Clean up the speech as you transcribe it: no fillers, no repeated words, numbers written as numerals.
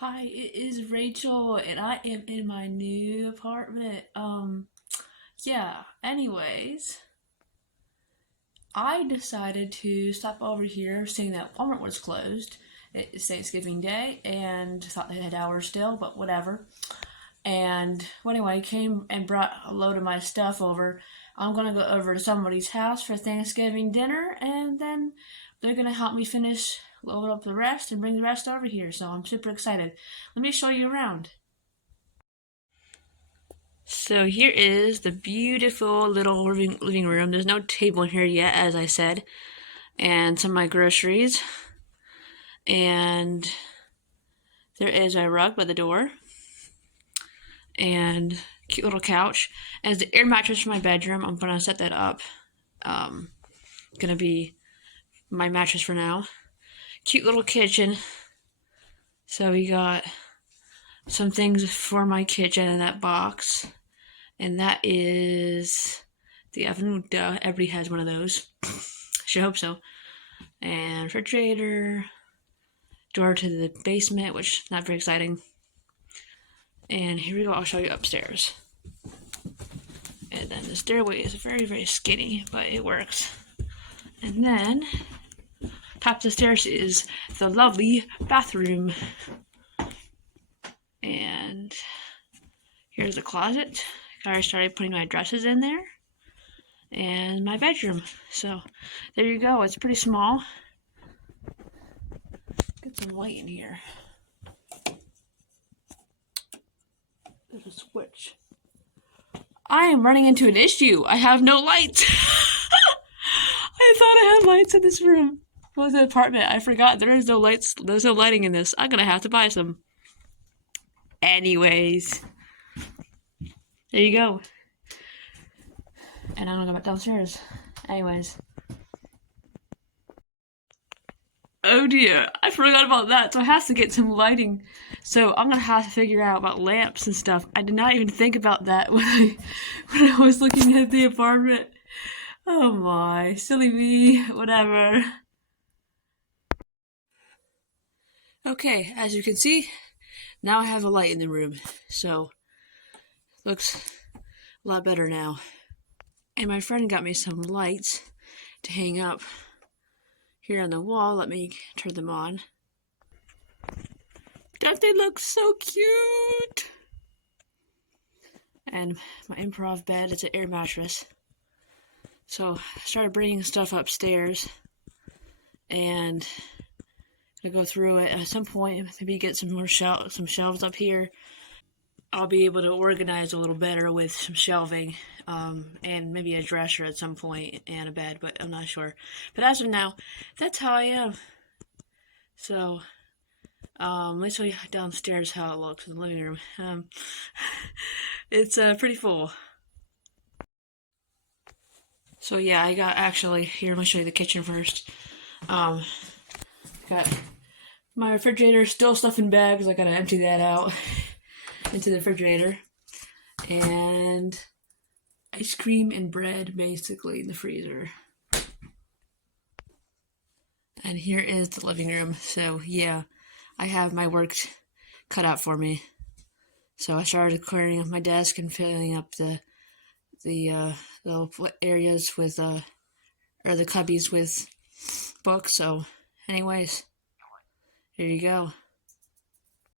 Hi, it is Rachel, and I am in my new apartment. Yeah, anyways, I decided to stop over here seeing that Walmart was closed. It's Thanksgiving Day, and thought they had hours still, but whatever. And well, anyway, came and brought a load of my stuff over. I'm gonna go over to somebody's house for Thanksgiving dinner, and then they're gonna help me finish load up the rest and bring the rest over here. So I'm super excited. Let me show you around. So here is the beautiful little living room. There's no table in here yet, as I said, and some of my groceries. And there is a rug by the door, and cute little couch. As the air mattress for my bedroom, I'm gonna set that up. Um, Gonna be my mattress for now. Cute little kitchen. So we got some things for my kitchen in that box, and that is the oven. Duh, everybody has one of those. Should hope so. And refrigerator, door to the basement, which not very exciting. And here we go. I'll show you upstairs. And then the stairway is very, very skinny, but it works. And then top of the stairs is the lovely bathroom. And here's the closet. I already started putting my dresses in there. And my bedroom. So there you go. It's pretty small. Get some light in here. There's a switch. I am running into an issue. I have no lights. I thought I had lights in this room. What was the apartment? I forgot. There is no lights. There's no lighting in this. I'm gonna have to buy some. Anyways, there you go. And I'm gonna go back downstairs. Anyways. Oh dear, I forgot about that. So I have to get some lighting. So I'm gonna have to figure out about lamps and stuff. I did not even think about that when I was looking at the apartment. Oh my, silly me, whatever. Okay, as you can see, now I have a light in the room, so looks a lot better now. And my friend got me some lights to hang up here on the wall. Let me turn them on. Don't they look so cute? And my improv bed, it's an air mattress. So I started bringing stuff upstairs, and I go through it at some point. Maybe get some more some shelves up here. I'll be able to organize a little better with some shelving, and maybe a dresser at some point and a bed, but I'm not sure. But as of now, that's how I am. So let me show you downstairs how it looks in the living room. It's pretty full. So yeah, I got actually here. Let me show you the kitchen first. Got my refrigerator, still stuff in bags. I gotta empty that out into the refrigerator, and ice cream and bread basically in the freezer. And here is the living room. So yeah, I have my work cut out for me. So I started clearing up my desk and filling up the little areas with or the cubbies with books. So anyways, here you go.